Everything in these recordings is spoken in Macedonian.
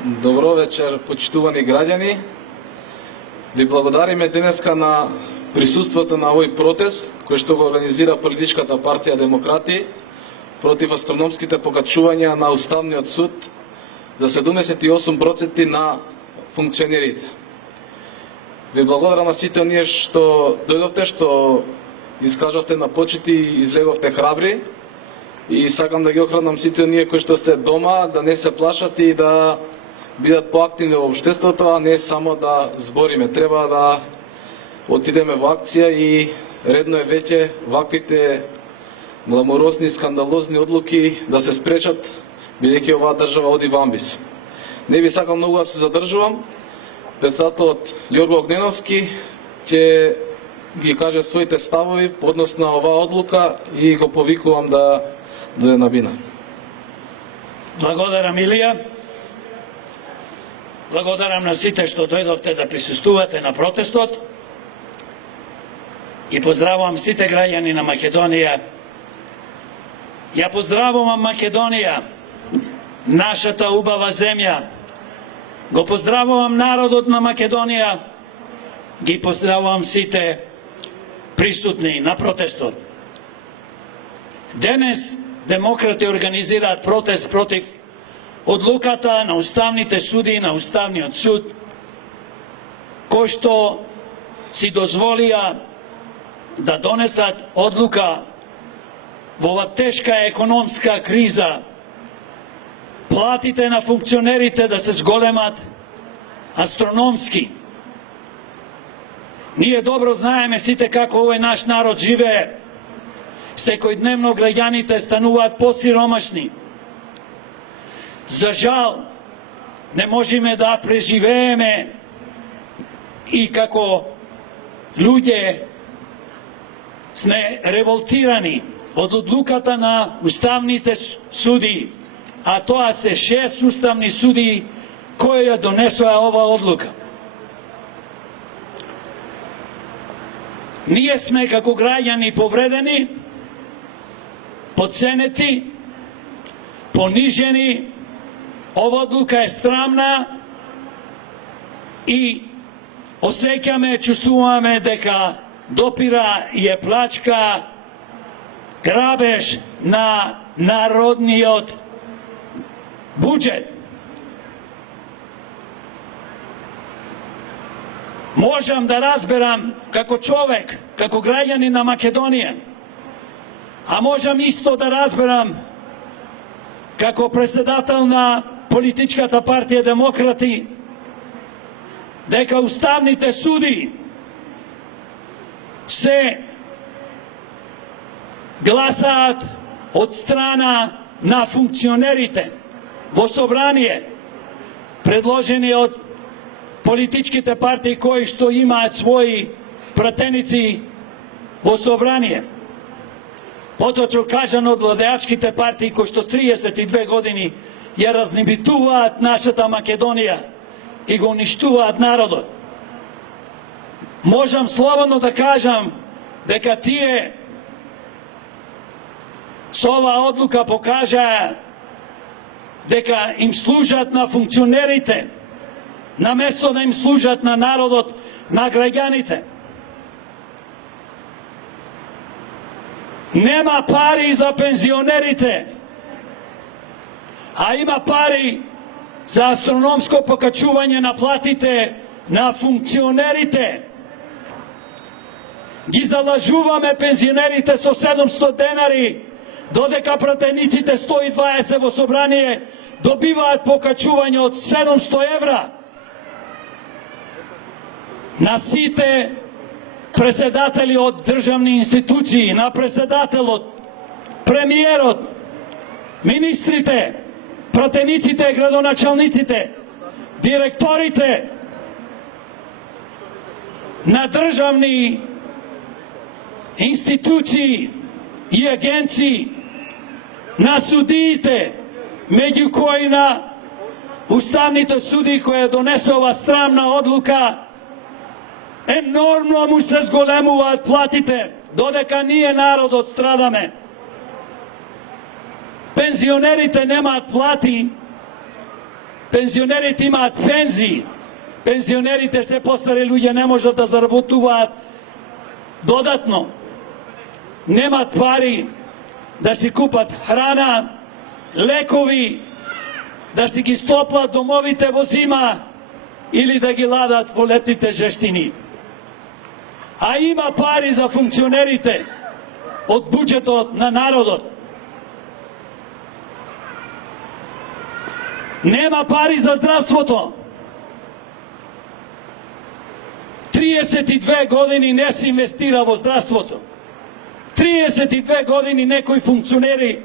Добро вечер, почитувани граѓани. Ви благодариме денеска на присуството на овој протест кој што го организира Политичката партија Демократи против астрономските покачувања на Уставниот суд за 78% на функционерите. Ви благодарам на сите оние што дојдовте, што искажавте на почит и излеговте храбри, и сакам да ги охранам сите оние кои што се дома да не се плашат и да бидат поактивни во општеството, а не само да збориме. Треба да отидеме во акција и редно е веќе ваквите гламурозни, скандалозни одлуки да се спречат, бидејќи оваа држава оди во амбис. Не би сакал многу да се задржувам. Председателот Ѓорго Огненовски ќе ги каже своите ставови по однос на оваа одлука и го повикувам да дојде на бина. Благодарам, Илија. Благодарам на сите што дојдовте да присуствувате на протестот и поздравувам сите граѓани на Македонија. Ја поздравувам Македонија, нашата убава земја. Го поздравувам народот на Македонија. Ги поздравувам сите присутни на протестот. Денес демократи организираат протест против одлуката на уставните суди, на Уставниот суд, кои што си дозволија да донесат одлука во ова тешка економска криза, платите на функционерите да се зголемат астрономски. Ние добро знаеме сите како овој наш народ живее. Секојдневно граѓаните стануваат посиромашни. За жал, не можеме да преживееме и како луѓе сме револтирани од одлуката на уставните суди, а тоа се 6 уставни суди кои ја донесоа оваа одлука. Ние сме како граѓани повредени, подценети, понижени. Ова одлука е срамна и осеќаме, чувствуваме дека допира и е плачка, грабеж на народниот буџет. Можам да разберам како човек, како граѓани на Македонија, а можам исто да разберам како председател на Политичката партија Демократи, дека уставните суди се гласаат од страна на функционерите во собрание, предложени од политичките партии кои што имаат своји пратеници во собрание. Поточно кажано од владеачките партии кои што 32 години ја разнебитуваат нашата Македонија и го уништуваат народот. Можам слободно да кажам дека тие со оваа одлука покажаа дека им служат на функционерите, наместо да им служат на народот, на граѓаните. Нема пари за пензионерите, а има пари за астрономско покачување на платите на функционерите. Ги залажуваме пензионерите со 700 денари, додека пратениците 120 во собрание добиваат покачување од 700 евра. На сите председатели од државни институции, на председателот, премиерот, министрите, пратениците, градоначалниците, директорите на државни институции и агенции, на судиите, меѓу кои на уставните суди кои донесува срамна одлука, енормно му се зголемуваат платите, додека ние народот страдаме. Пензионерите немаат плати, Пензионерите имаат пензии. Пензионерите се постари луѓе не можат да заработуваат додатно. Немат пари да си купат храна, лекови, да си ги стоплат домовите во зима или да ги ладат во летните жештини. А има пари за функционерите од буџетот на народот. Нема пари за здравството. 32 години не се инвестира во здравството. 32 години некои функционери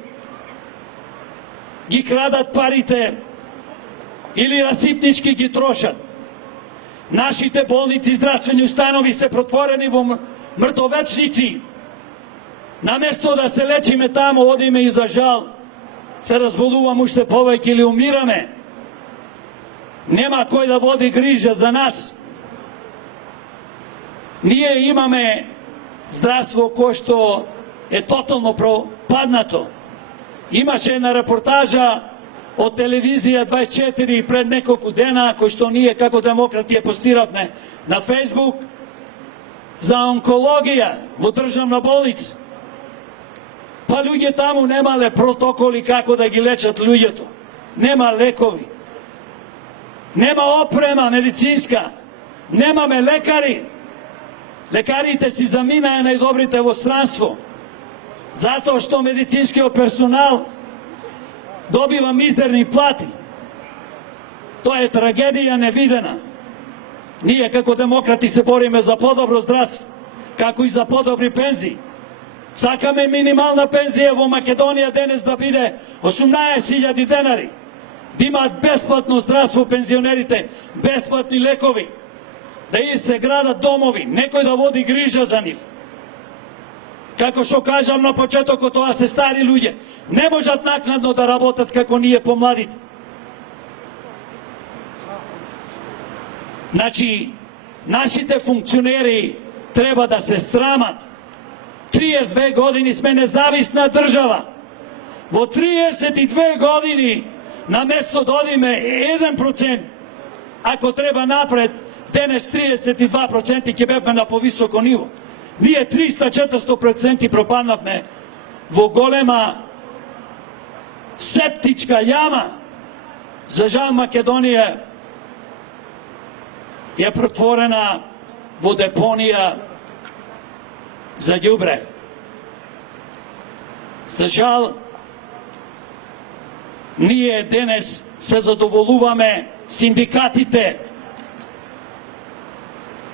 ги крадат парите или расипнички ги трошат. Нашите болници и здравствени установи се протворени во мртовечници. Наместо да се лечиме таму, одиме и за жал се разболуваме уште повеќе или умираме. Нема кој да води грижа за нас. Ние имаме здравство кое што е тотално пропаднато. Имаше една репортажа од телевизија 24 пред неколку дена, кој што ние како демократи ја постиравме на Фейсбук, за онкологија во државна болница. Па луѓе таму немале протоколи како да ги лечат луѓето. Нема лекови. Нема опрема медицинска. Немаме лекари. Лекарите си заминаа најдобрите во странство. Затоа што медицинскиот персонал добива мизерни плати. Тоа е трагедија невидена. Ние како демократи се бориме за подобро здравство, како и за подобри пензии. Сакаме минимална пензија во Македонија денес да биде 18.000 денари. Да имаат бесплатно здравство пензионерите, бесплатни лекови, да и се градат домови, некој да води грижа за нив. Како што кажам на почетокот, тоа се стари луѓе. Не можат накнадно да работат како ние помладите. Значи, нашите функционери треба да се страмат. 32 години сме независна држава. Во 32 години, наместо да одиме 1%, ако треба напред, денес 32% ќе бевме на повисоко ниво. Ние 300-400% пропаднавме во голема септичка јама. За жал Македонија е претворена во депонија за ѓубре. За жал, ние денес се задоволуваме синдикатите.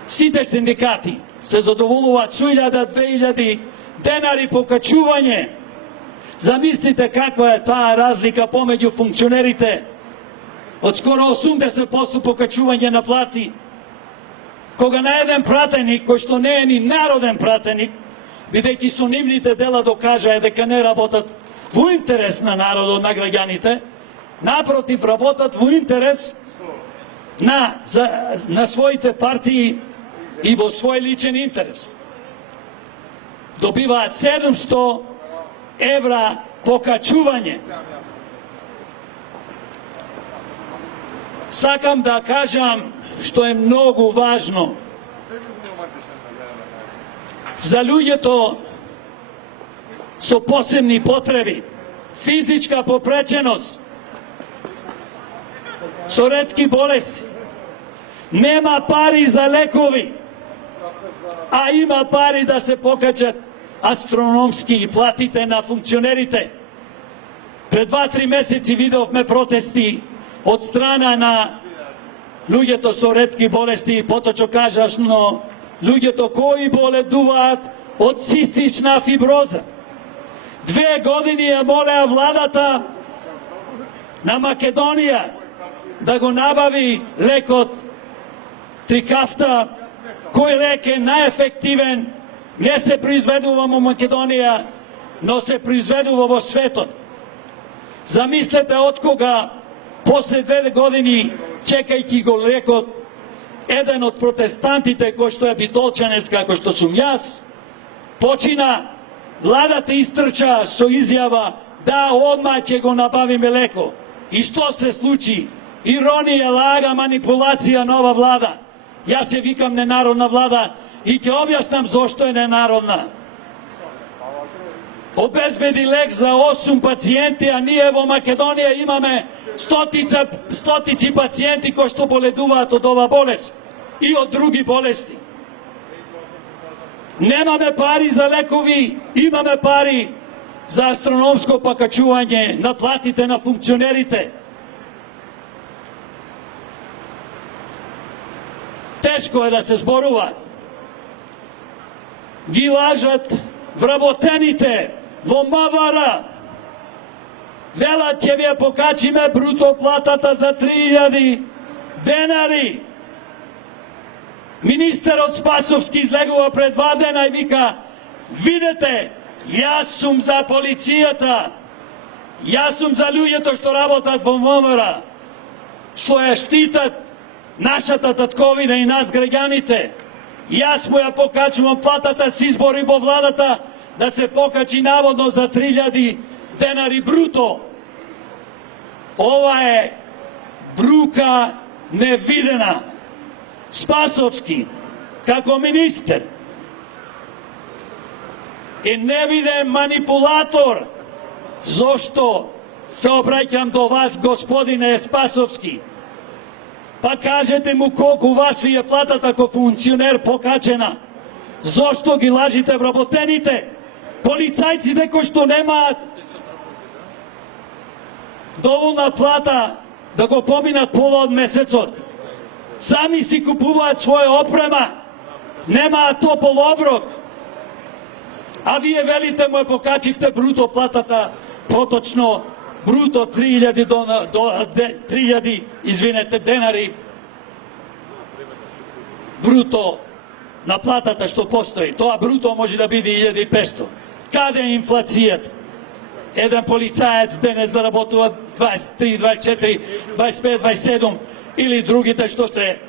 Сите синдикати се задоволуваат со 1000-2000 денари покачување. Замислите каква е таа разлика помеѓу функционерите. Од скоро 80% покачување на плати. Кога на еден пратеник, кој што не е ни народен пратеник, бидејќи со нивните дела докажаа дека не работат во интерес на народот, на граѓаните, напротив, работат во интерес на своите партии и во свој личен интерес. Добиваат 700 евра покачување. Сакам да кажам што е многу важно за луѓето со посебни потреби, физичка попреченост, со ретки болести. Нема пари за лекови, а има пари да се покачат астрономски платите на функционерите. Пред 2-3 месеци видовме протести од страна на луѓето со ретки болести и поточно кажано луѓето кои боледуваат од цистична фиброза. 2 години ја молеа владата на Македонија да го набави лекот Трикафта, кој лек е најефективен, не се произведува во Македонија, но се произведува во светот. Замислете од кога после 2 години чекајќи го лекот, еден од протестантите кој што е битолчанец како што сум јас, почина, владата истрча со изјава да одма ќе го набавиме леко. И што се случи? Иронија, лага, манипулација на ова влада. Јас се викам ненародна влада и ќе објаснам зошто е ненародна. Обезбеди лек за 8 пациенти, а ние во Македонија имаме стотици пациенти кои што боледуваат од ова болест и од други болести. Немаме пари за лекови, имаме пари за астрономско покачување на платите на функционерите. Тешко е да се зборува. Ги лажат вработените во МВР. Велат ќе ви ја покачиме бруто платата за 3000 денари. Министерот Спасовски излегува пред 2 дена и вика: видете, јас сум за полицијата, јас сум за луѓето што работат во МВР, што ја штитат нашата татковина и нас граѓаните. Јас му ја покачувам платата с избори во владата да се покачи наводно за 3000 денари бруто. Ова е брука невидена. Спасовски, како министер, е невиден манипулатор. Зошто се обраќам до вас, господине Спасовски? Па кажете му колку вас ви е платата ко функционер покачена. Зошто ги лажите вработените? Полицајците кои што немаат доволна плата да го поминат пола од месецот. Сами си купуваат своја опрема, немаат топол оброк. А вие велите му ја покачивте бруто платата, поточно бруто 3000 денари бруто на платата што постои. Тоа бруто може да биде 1500. Каде е инфлацијата? Еден полицаец денес заработува 23, 24, 25, 27 или другите што се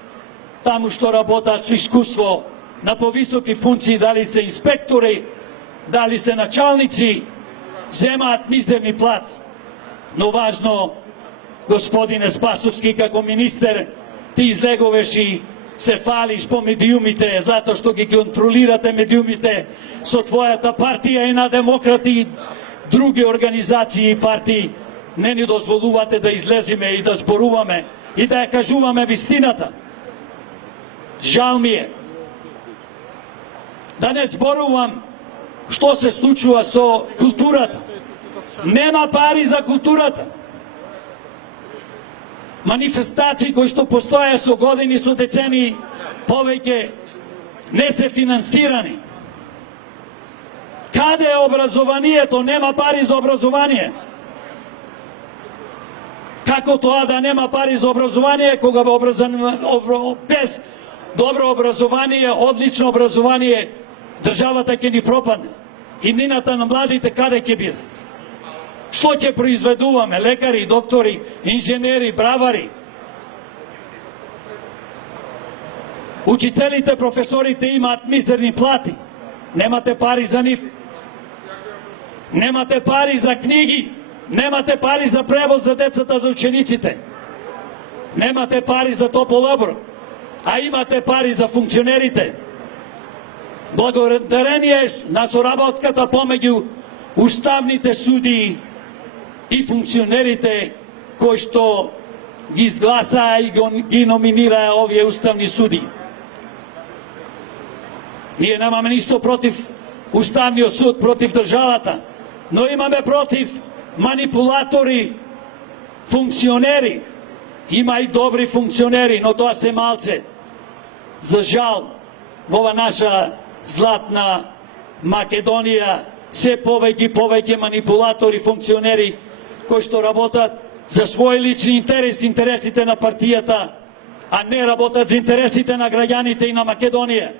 таму што работат со искуство на повисоки функции, дали се инспектори, дали се началници, земаат мизерни плати. Но важно, господине Спасовски, како министер, ти излеговеш и се фалиш по медиумите, затоа што ги контролирате медиумите со твојата партија и на демократи и други организации и партии. Не ни дозволувате да излеземе и да зборуваме и да ја кажуваме вистината. Жал ми е. Да не зборувам што се случува со културата. Нема пари за културата. Манифестации кои што постоја со години, со децени, повеќе не се финансирани. Каде е образованието? Нема пари за образование. Како тоа да нема пари за образование, кога без добро образование, одлично образование, државата ќе ни пропадне. И нината на младите каде ќе биде? Што ќе произведуваме? Лекари, доктори, инженери, бравари. Учителите, професорите имаат мизерни плати. Немате пари за нив. Немате пари за книги. Немате пари за превоз за децата, за учениците. Немате пари за топол оброк. А имате пари за функционерите. Благодарение на соработката помеѓу уставните судии и функционерите кои што ги изгласаа и ги номинираа овие уставни судии. Ние немаме ништо против Уставниот суд, против државата, но имаме против манипулатори, функционери. Има и добри функционери, но тоа се малце. За жал, во ова наша златна Македонија се повеќе манипулатори, функционери кои што работат за своји лични интереси, интересите на партијата, а не работат за интересите на граѓаните и на Македонија.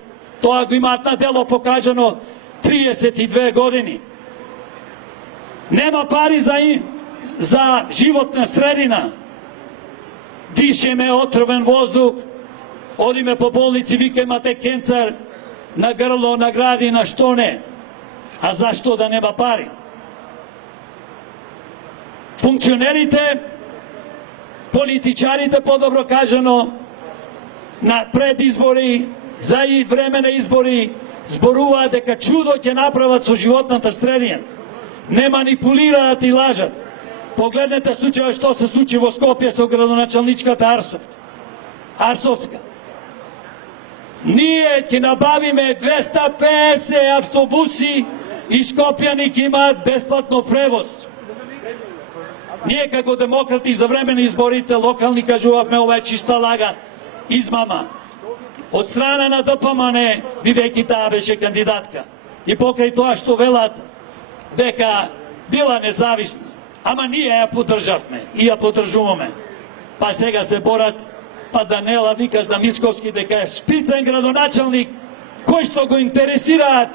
Тоа го имаат на дело покажано 32 години. Нема пари за животна средина. Дишеме отровен воздух, одиме по болници, вика имате кенцер на грло, на гради, на што не. А зашто да нема пари? Функционерите политичарите, подобро кажано, на предизбори, за и време на избори, зборуваат дека чудо ќе направат со животната средина. Не манипулираат и лажат. Погледнете случајот што се случи во Скопје со градоначалничката Арсовска. Ние ќе набавиме 250 автобуси и скопјани ќе имаат бесплатно превоз. Ние како демократи за време на изборите локални кажувавме ова е чиста лага, измама. Од страна на ДПМН, бидејќи таа беше кандидатка. И покрај тоа што велат дека била независна. Ама ние ја поддржавме и ја поддржуваме. Па сега се борат, па Данела вика за Мицковски дека е шпицен градоначалник, кој што го интересираат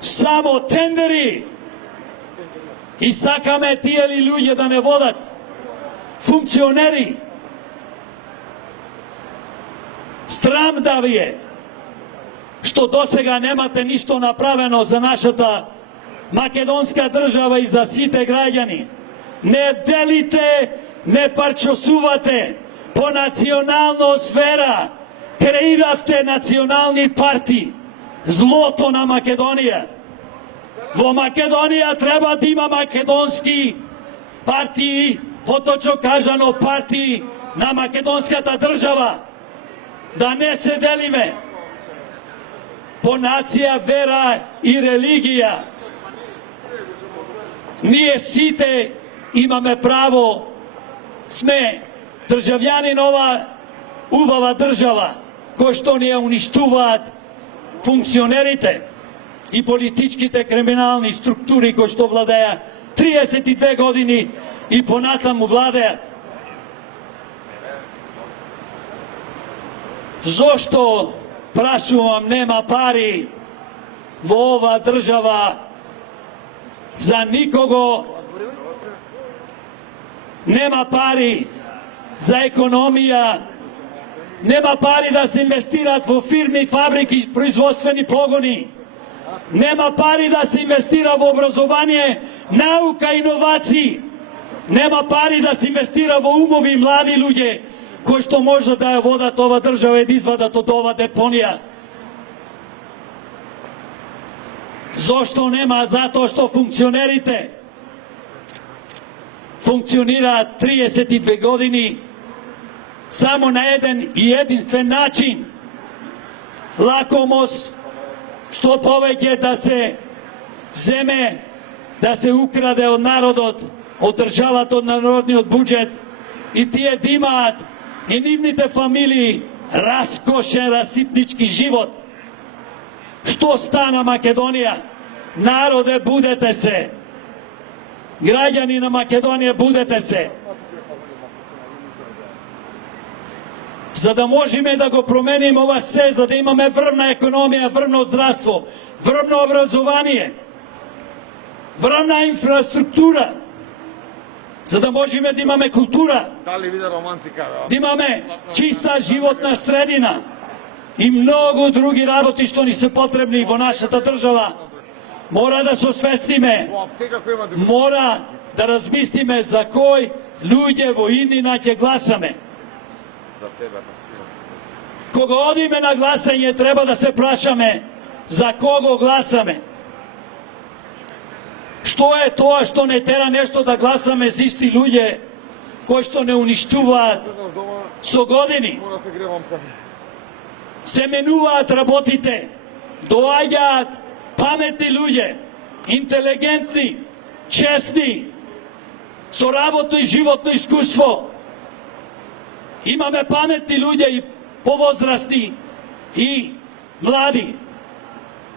само тендери. И сакаме тие ли луѓе да не водат функционери. Срам да ви е што досега немате ништо направено за нашата македонска држава и за сите граѓани. Не делите, не парчосувате по национална сфера. Креиравте национални партии. Злото на Македонија. Во Македонија треба да има македонски партии, поточно кажано партии на македонската држава. Да не се делиме по нација, вера и религија. Ние сите имаме право, сме државјани на ова убава држава, кој што ни ја уништуваат функционерите и политичките криминални структури кои што владеа 32 години и понатаму владеат. Зошто, прашувам, нема пари во ова држава за никого? Нема пари за економија, нема пари да се инвестираат во фирми, фабрики, производствени погони, нема пари да се инвестира во образование, наука, иновации, нема пари да се инвестира во умови и млади луѓе кои што може да ја водат ова држава и да извадат од ова депонија. Зошто нема? Затоа што функционерите функционираат 32 години само на еден и единствен начин. Лакомост, што повеќе да се земе, да се украде од народот, од државата, од народниот буџет и тие да имаат и нивните фамилии раскошен, расипнички живот. Што стана Македонија? Народе, будете се. Граѓани на Македонија, будете се. За да можеме да го промениме ова се, за да имаме врвна економија, врвно здравство, врвно образование, врвна инфраструктура, за да можеме да имаме култура, да имаме чиста животна средина и многу други работи што ни се потребни во нашата држава. Мора да се освестиме, мора да размислиме за кој луѓе во иднина ќе гласаме. Кога одиме на гласање, треба да се прашаме за кого гласаме. Што е тоа што не тера нешто да гласаме за исти луѓе кои што не уништуваат со години? Се менуваат работите, доаѓаат паметни луѓе, интелигентни, честни, со работно и животно искуство. Имаме паметни луѓе и повозрастни и млади.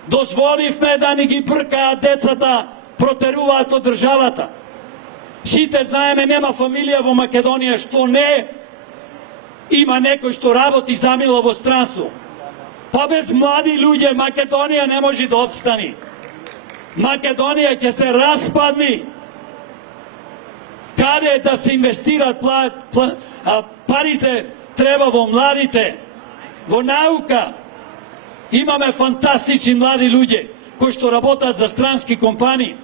Дозволивме да ни ги бркаат децата, протеруваат од државата. Сите знаеме, нема фамилија во Македонија што не има некој што работи замила во странство. Па без млади луѓе Македонија не може да обстани. Македонија ќе се распадни. Каде да се инвестират парите треба во младите, во наука. Имаме фантастични млади луѓе кои што работат за странски компании,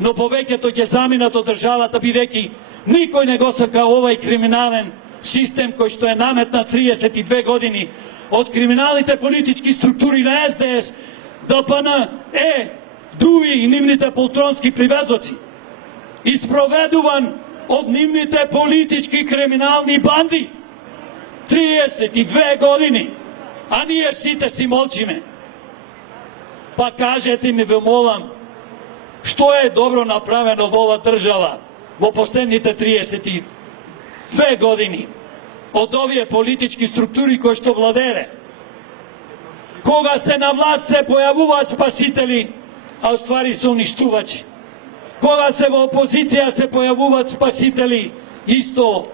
но повеќето ќе заминат од државата бидејќи Никој не го сака овај криминален систем кој што е наметнат 32 години од криминалните политички структури на СДС, ДПН, ДУИ и нивните полтронски привезоци, испроведуван од нивните политички криминални банди. 32 години, а ние сите си молчиме. Па кажете ми, ве молам, што е добро направено во ова држава во последните 32 години од овие политички структури кои што владере? Кога се на власт се појавуваат спасители, а уствари се уништувачи. Кога се во опозиција се појавуваат спасители, исто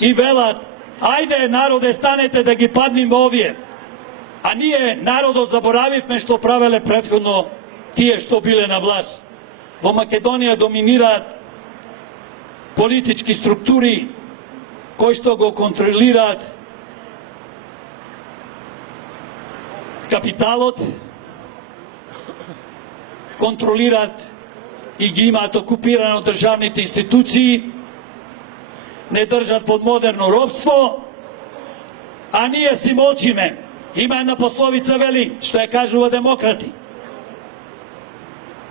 и велат, ајде народе, станете да ги падниме овие. А ние, народот, заборавивме што правеле претходно тие што биле на власт. Во Македонија доминираат политички структури кои што го контролираат капиталот, контролираат и ги имаат окупирано државните институции, не држат под модерно робство, а ние си молчиме. Има една пословица, вели, што ја кажува демократи.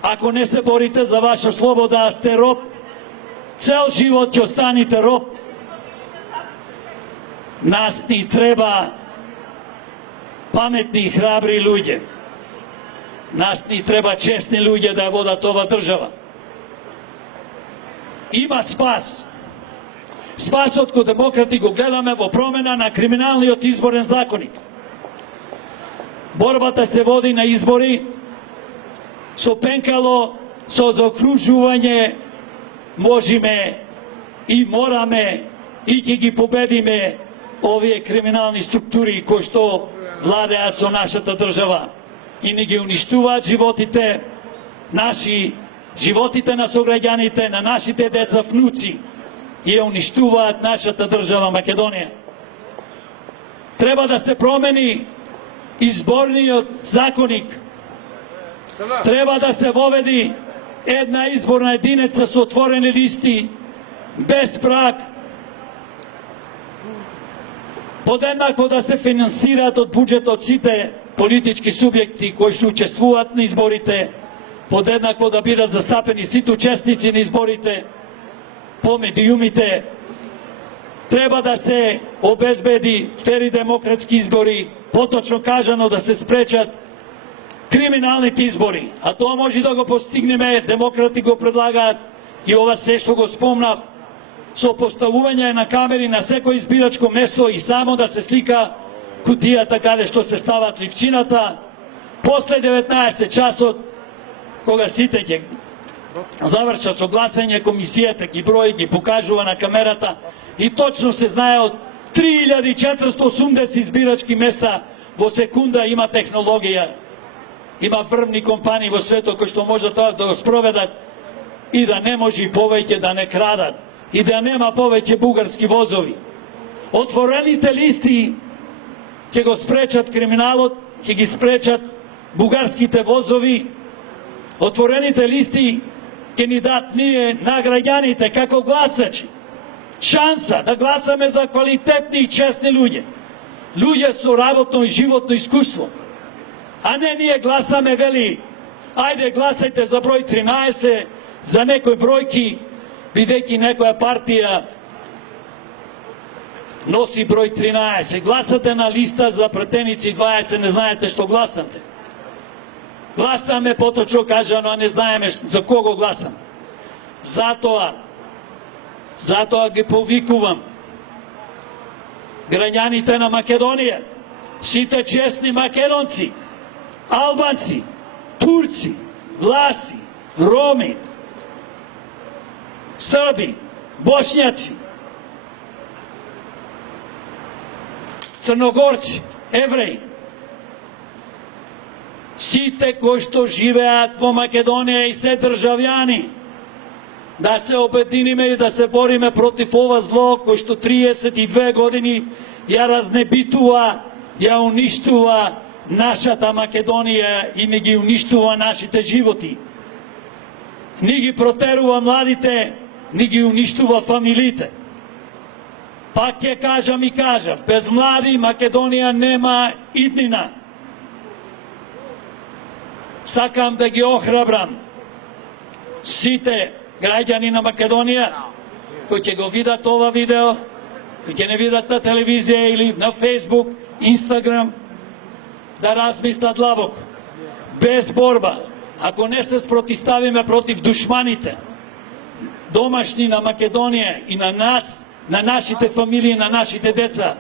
Ако не се борите за ваша слобода, а сте роб, цел живот ќе останете роб. Нас ни треба паметни и храбри луѓе. Нас ни треба честни луѓе да ја водат ова држава. Има спас. Спасот кој демократи го гледаме во промена на криминалниот изборен законик. Борбата се води на избори со пенкало, со заокружување, можеме и мораме и ќе ги победиме овие криминални структури кои што владеат со нашата држава и не ги уништуваат животите наши, животите на сограѓаните, на нашите деца, внуци, и ја уништуваат нашата држава Македонија. Треба да се промени изборниот законик. Треба да се воведи една изборна единица со отворени листи, без праг, подеднакво да се финансираат од буџетот сите политички субјекти кои што учествуваат на изборите, подеднакво да бидат застапени сите учесници на изборите, по медиумите. Треба да се обезбеди фери демократски избори, поточно кажано да се спречат криминалните избори. А тоа може да го постигнеме, демократи го предлагаат и ова се што го спомнав, со поставување на камери на секој избирачко место и само да се слика кутијата каде што се стават ливчината. После 19 часот, кога сите ќе завршат со гласање, комисијата ги брои, ги покажува на камерата и точно се знае од 3480 избирачки места во секунда има технологија. Има врвни компании во светот кои што можат тоа да го спроведат и да не може повеќе да не крадат и да нема повеќе бугарски возови. Отворените листи ќе го спречат криминалот, ќе ги спречат бугарските возови. Отворените листи ќе ни дат ние на граѓаните како гласачи шанса да гласаме за квалитетни и честни луѓе. Луѓе со работно и животно искуство. А не ние гласаме, вели, ајде гласајте за број 13, за некој бројки, бидејќи некоја партија носи број 13. Гласате на листа за пратеници 20, не знаете што гласате. Гласаме поточно кажано, а не знаеме за кого гласам. Затоа ги повикувам граѓаните на Македонија, сите честни македонци, албанци, турци, власи, роми, срби, бошњаци, црногорци, евреи, сите кои што живеат во Македонија и се државјани, да се обединиме и да се бориме против ова зло кој што 32 години ја разнебитува, ја уништува нашата Македонија и не ги уништува нашите животи. Ни ги протерува младите ни ги уништува фамилиите. Пак ќе кажам и кажав, без млади Македонија нема иднина. Сакам да ги охрабрам сите граѓани на Македонија кои ќе го видат ова видео, кои ќе не видат на телевизија или на Фейсбук, Инстаграм, да размислат длабоко. Без борба, ако не се спротиставиме против душманите, домашни на Македонија и на нас, на нашите фамилии, на нашите деца,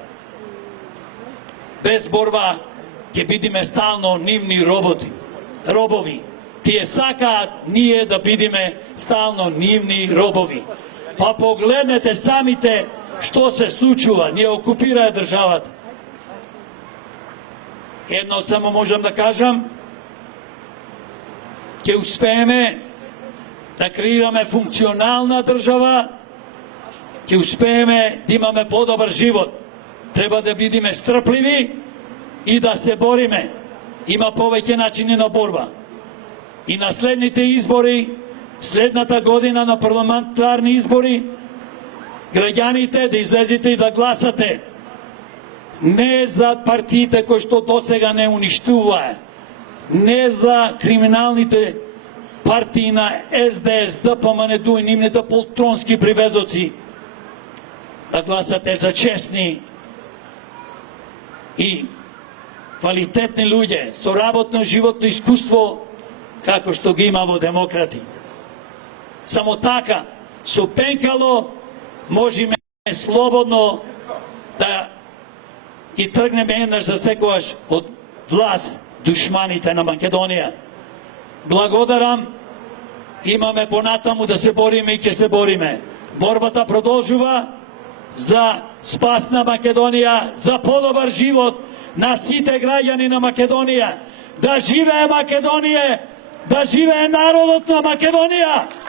без борба ќе бидиме стално нивни робови. Тие сакаат ние да бидиме стално нивни робови. Па погледнете самите што се случува, ние окупираа државата. Едно само можам да кажам, ќе успееме да креираме функционална држава, ќе успееме да имаме подобар живот. Треба да бидиме стрпливи и да се бориме. Има повеќе начини на борба. И на следните избори, следната година на парламентарни избори, граѓаните да излезете и да гласате не за партиите кои што досега не уништуваа, не за криминалните партии на СДС, ДПМН-ду и нивните полтронски привезоци, да гласате за честни и квалитетни луѓе со работно животно искуство како што ги има во демократи. Само така, со пенкало можеме слободно да ги тргнеме еднаш за секогаш од власт душманите на Македонија. Благодарам, имаме понатаму да се бориме и ќе се бориме. Борбата продолжува за спас на Македонија, за подобар живот на сите граѓани на Македонија. Да живее Македонија, да живее народот на Македонија!